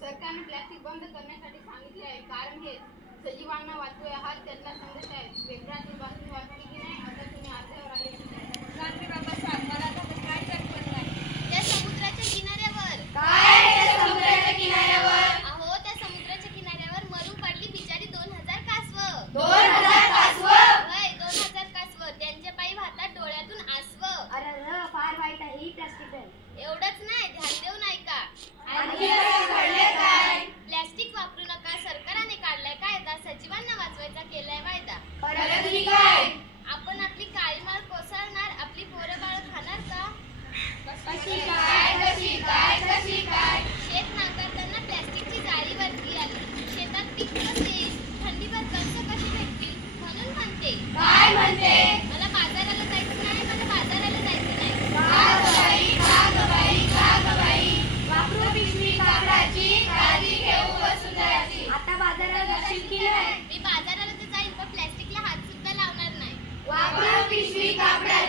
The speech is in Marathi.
सरकारने प्लास्टिक बंद करण्यासाठी सांगितले आहे, कारण हे सजीवांना वाचवे हा त्यातला संदेश आहे. पेपरातील बातमी वाचली की नाही? आता तुम्ही अर्ध्यावर आले. गांधी बाबा साहेब, मला आता काय कल्पना नाही. त्या समुद्राच्या किनाऱ्यावर अहो, त्या समुद्राच्या किनाऱ्यावर मरून पडली बिचारी 2000 कासव. 2000 कासव? होय, 2000 कासव. त्यांच्या पायी वाहतात डोळ्यातून आसव. अरे फार वाईट आहे ही प्लास्टिक आहे. एवढंच नाही, ध्यान देऊन ऐका. आणखी घडले काय? प्लास्टिक वापरू नका, सरकारने काढलाय कायदा, सजीवांना वाचवायचा केलाय वायदा. खरं तुम्ही काय? आपण आपली काळी माळ कोसळणार, आपली पोरं बाळ खाणार का? कशी काय? शेत नांगरताना प्लास्टिकची जाळी वरती आली, शेतात पीक नसते, थंडीभर कणसं कशी भेटतील? म्हणून म्हणते, काय म्हणते? मला बाजाराला जायचं नाही. का ग बाई? वापरू पिशवी कापडाची, काळजी घेऊ वसुंधराची. आता बाजारात जाशील की नाही? मी बाजाराला तर जाईन, पण प्लास्टिकला हात सुद्धा लावणार नाही. वापरू पिशवी कापडाची.